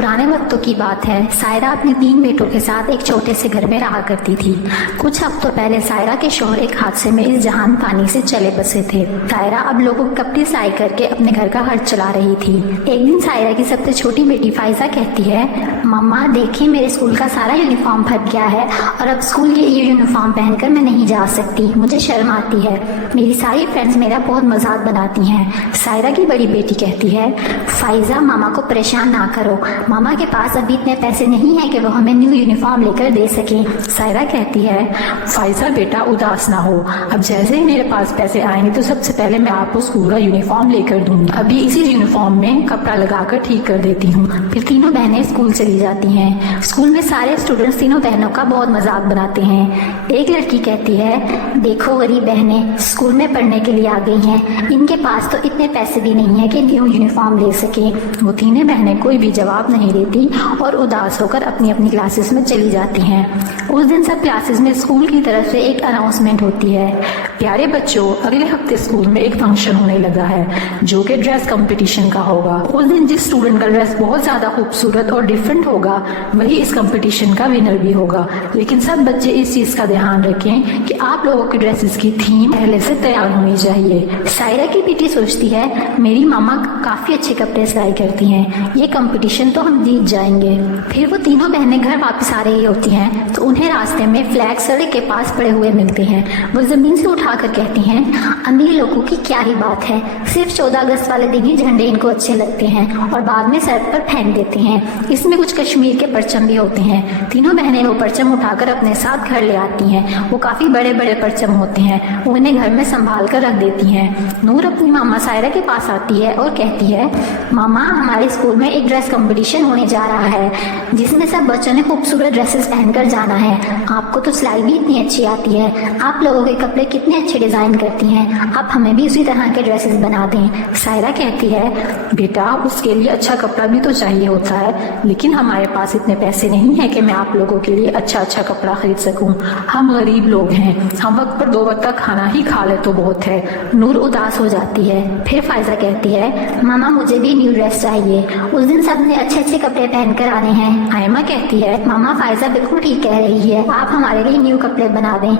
पुराने वक्तों की बात है। सायरा अपने 3 बेटों के साथ एक छोटे से घर में रहा करती थी। कुछ हफ्तों पहले सायरा के शौहर एक हादसे में इस जहान पानी से चले बसे थे। सायरा अब लोगों के कपड़े सिलाई करके अपने घर का खर्च चला रही थी। एक दिन सायरा की सबसे छोटी बेटी फाइजा कहती है, मम्मा देखिए मेरे स्कूल का सारा यूनिफॉर्म फट गया है और अब स्कूल के ये यूनिफॉर्म पहनकर मैं नहीं जा सकती, मुझे शर्म आती है। मेरी सारी फ्रेंड्स मेरा बहुत मजाक बनाती हैं। सायरा की बड़ी बेटी कहती है, फाइजा मामा को परेशान ना करो, मामा के पास अभी इतने पैसे नहीं है कि वो हमें न्यू यूनिफॉर्म लेकर दे सके। सायरा कहती है, फाइजा बेटा उदास ना हो, अब जैसे ही मेरे पास पैसे आएंगे तो सबसे पहले मैं आपको स्कूल का यूनिफॉर्म लेकर दूंगी। अभी इसी यूनिफॉर्म में कपड़ा लगाकर ठीक कर देती हूँ। फिर तीनों बहनें स्कूल चली जाती हैं। स्कूल में सारे स्टूडेंट्स तीनों बहनों का बहुत मजाक बनाते हैं। एक लड़की कहती है, देखो गरीब बहनें स्कूल में पढ़ने के लिए आ गई हैं, इनके पास तो इतने पैसे भी नहीं है कि न्यू यूनिफॉर्म ले सके। वो तीनों बहनें कोई भी जवाब नहीं देती और उदास होकर अपनी अपनी क्लासेस में चली जाती हैं। उस दिन सब क्लासेस में स्कूल की तरफ से एक अनाउंसमेंट होती है, प्यारे बच्चों अगले हफ्ते स्कूल में एक फंक्शन होने लगा है जो कि ड्रेस कंपटीशन का होगा। उस दिन जिस स्टूडेंट का ड्रेस बहुत ज्यादा खूबसूरत और डिफरेंट होगा वही इस कंपटीशन का विनर भी होगा। लेकिन सब बच्चे इस चीज का ध्यान रखें कि आप लोगों की ड्रेसेस की थीम पहले से तैयार होनी चाहिए। सायरा की बेटी सोचती है, मेरी मामा काफी अच्छे कपड़े सिलाई करती हैं, ये कंपटीशन तो हम जीत जाएंगे। फिर वो तीनों बहनें घर वापस आ रही होती हैं तो उन्हें रास्ते में फ्लैग सड़क के पास पड़े हुए मिलते हैं। वो जमीन से उठाकर कहती हैं, अमीर लोगों की क्या ही बात है, सिर्फ 14 अगस्त वाले दिन ही झंडे इनको अच्छे लगते हैं और बाद में सर पर फेंक देते हैं। इसमें कुछ कश्मीर के परचम भी होते हैं। तीनों बहनें वो परचम उठाकर अपने साथ घर ले आती हैं। वो काफी बड़े बड़े परचम होते हैं, वो उन्हें घर में संभाल कर रख देती हैं। नूर अपनी मामा सायरा के पास आती है और कहती है, मामा हमारे स्कूल में एक ड्रेस कंपटीशन होने जा रहा है जिसमें सब बच्चों ने खूबसूरत ड्रेसेस पहनकर जाना है। आपको तो सिलाई भी इतनी अच्छी आती है, आप लोगों के कपड़े कितने अच्छे डिजाइन करती हैं, आप हमें भी उसी तरह के ड्रेसेस बना दें। सायरा कहती है, बेटा उसके लिए अच्छा कपड़ा भी तो चाहिए होता है, लेकिन हमारे पास इतने पैसे नहीं है कि मैं आप लोगों के लिए अच्छा अच्छा कपड़ा खरीद सकूं। हम गरीब लोग हैं, हम वक्त पर 2 वक्त का खाना ही खा ले तो बहुत है। नूर उदास हो जाती है। फिर फाइजा कहती है, मामा मुझे भी न्यू ड्रेस चाहिए, उस दिन सबने अच्छे अच्छे कपड़े पहनकर आने हैं। आयमा कहती है, मामा फाइजा बिल्कुल ठीक कह रही है, आप हमारे लिए न्यू कपड़े बना दें।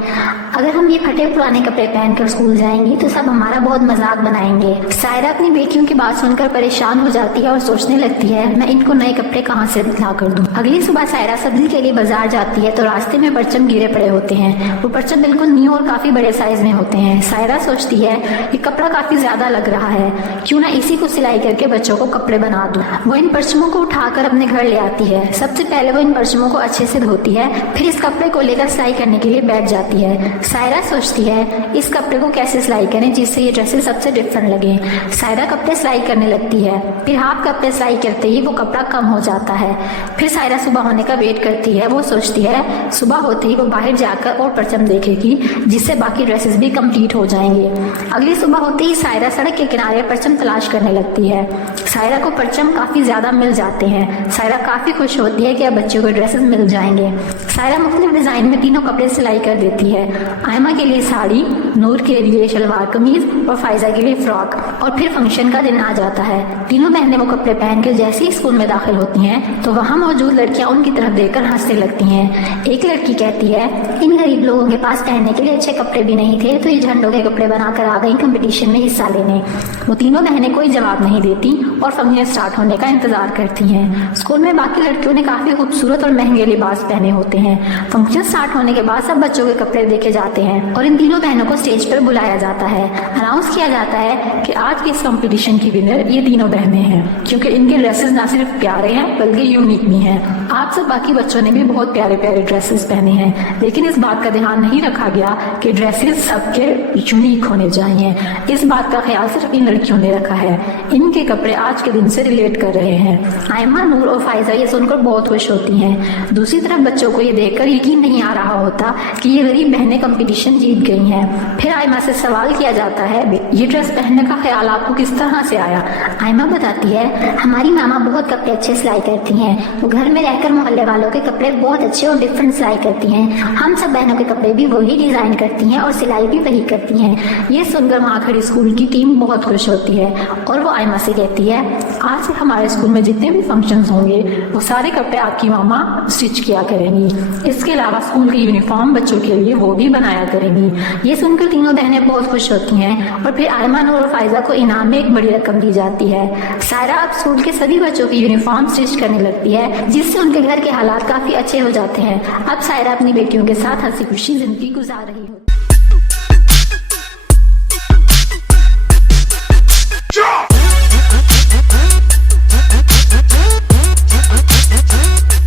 अगर हम ये फटे पुराने कपड़े पहनकर स्कूल जाएंगी तो सब हमारा बहुत मजाक बनाएंगे। सायरा अपनी बेटियों की बात सुनकर परेशान हो जाती है और सोचने लगती है, मैं इनको नए कपड़े कहाँ से दिखला कर दूं। अगली सुबह सायरा सब्जी के लिए बाजार जाती है तो रास्ते में परचम गिरे पड़े होते हैं। वो परचम बिल्कुल न्यू और काफी बड़े साइज में होते हैं। सायरा सोचती है, ये कपड़ा काफी ज्यादा लग रहा है, क्यों ना इसी को सिलाई करके बच्चों को कपड़े बना दूं। वो इन परचमों को उठाकर अपने घर ले आती है। सबसे पहले वो इन परचमों को अच्छे से धोती है, फिर इस कपड़े को लेकर सिलाई करने के लिए बैठ जाती है। सायरा सोचती है, इस कपड़े को कैसे सिलाई करें जिससे ये ड्रेसेस सबसे डिफरेंट लगे। सायरा कपड़े सिलाई करने लगती है। फिर हाफ कपड़े सिलाई करते ही वो कपड़ा कम हो जाता है। फिर सायरा सुबह होने का वेट करती है। वो सोचती है सुबह होते ही वो बाहर जाकर और परचम देखेगी जिससे बाकी ड्रेसेस भी कंप्लीट हो जाएंगे। अगली सुबह होते ही सायरा सड़क के किनारे परचम तलाश करने लगती है। सायरा को परचम काफी ज्यादा मिल जाते हैं। सायरा काफी खुश होती है कि अब बच्चों को ड्रेसेस मिल जाएंगे। सायरा मुख्तलिफ डिजाइन में तीनों कपड़े सिलाई कर देती है। आयमा के लिए साड़ी, नूर के लिए शलवार कमीज और फाइजा के लिए फ्रॉक। और फिर फंक्शन का दिन आ जाता है। तीनों बहनें वो कपड़े पहनकर जैसे ही स्कूल में दाखिल होती हैं तो वहाँ मौजूद लड़कियां उनकी तरफ देखकर हंसने लगती हैं। एक लड़की कहती है, इन गरीब लोगों के पास पहनने के लिए अच्छे कपड़े भी नहीं थे तो ये झंडों के कपड़े बनाकर आ गई कंपटीशन में हिस्सा लेने। वो तीनों बहनें कोई जवाब नहीं देती और फंक्शन स्टार्ट होने का इंतजार करती हैं। स्कूल में बाकी लड़कियों ने काफी खूबसूरत और महंगे लिबास पहने होते हैं। फंक्शन स्टार्ट होने के बाद सब बच्चों के कपड़े देखे जाते हैं और इन तीनों बहनों को स्टेज पर बुलाया जाता है। अनाउंस किया जाता है कि आज के इस कंपटीशन की विनर ये तीनों बहनें हैं, क्योंकि इनके ड्रेसेस ना सिर्फ प्यारे हैं बल्कि यूनिक भी हैं। आप सब बाकी बच्चों ने भी बहुत प्यारे प्यारे ड्रेसेस पहने हैं, लेकिन इस बात का ध्यान नहीं रखा गया कि ड्रेसेस सबके यूनिक होने चाहिए। इस बात का ख्याल सिर्फ इन लड़कियों ने रखा है। इनके कपड़े आज के दिन से रिलेट कर रहे हैं। आयमा, नूर और फाइजा ये सुनकर बहुत खुश होती हैं। दूसरी तरफ बच्चों को ये देखकर यकीन नहीं आ रहा होता कि ये गरीब बहनें कंपटीशन जीत गई हैं। फिर आयमा से सवाल किया जाता है, ये ड्रेस पहनने का ख्याल आपको किस तरह से आया? आयमा बताती है, हमारी मामा बहुत कपड़े अच्छे सिलाई करती हैं। वो घर में रहकर मोहल्ले वालों के कपड़े बहुत अच्छे और डिफरेंट सिलाई करती हैं। हम सब बहनों के कपड़े भी वही डिजाइन करती हैं और सिलाई भी वही करती हैं। ये सुनकर वहाँ खड़ी स्कूल की टीम बहुत खुश होती है और वो आयमा से कहती है, आज से हमारे स्कूल में जितने भी फंक्शंस होंगे वो सारे कपड़े आपकी मामा स्टिच किया करेंगी। इसके अलावा स्कूल की यूनिफॉर्म बच्चों के लिए वो भी बनाया करेंगी। ये सुनकर तीनों बहनें बहुत खुश होती हैं और फिर आयमा, नूर और फाइजा को इनाम में एक बड़ी रकम दी जाती है। सायरा अब स्कूल के सभी बच्चों की यूनिफॉर्म स्टिच करने लगती है, जिससे उनके घर के हालात काफी अच्छे हो जाते हैं। अब सायरा अपनी बेटियों के साथ हंसी खुशी जिंदगी गुजार रही होती है।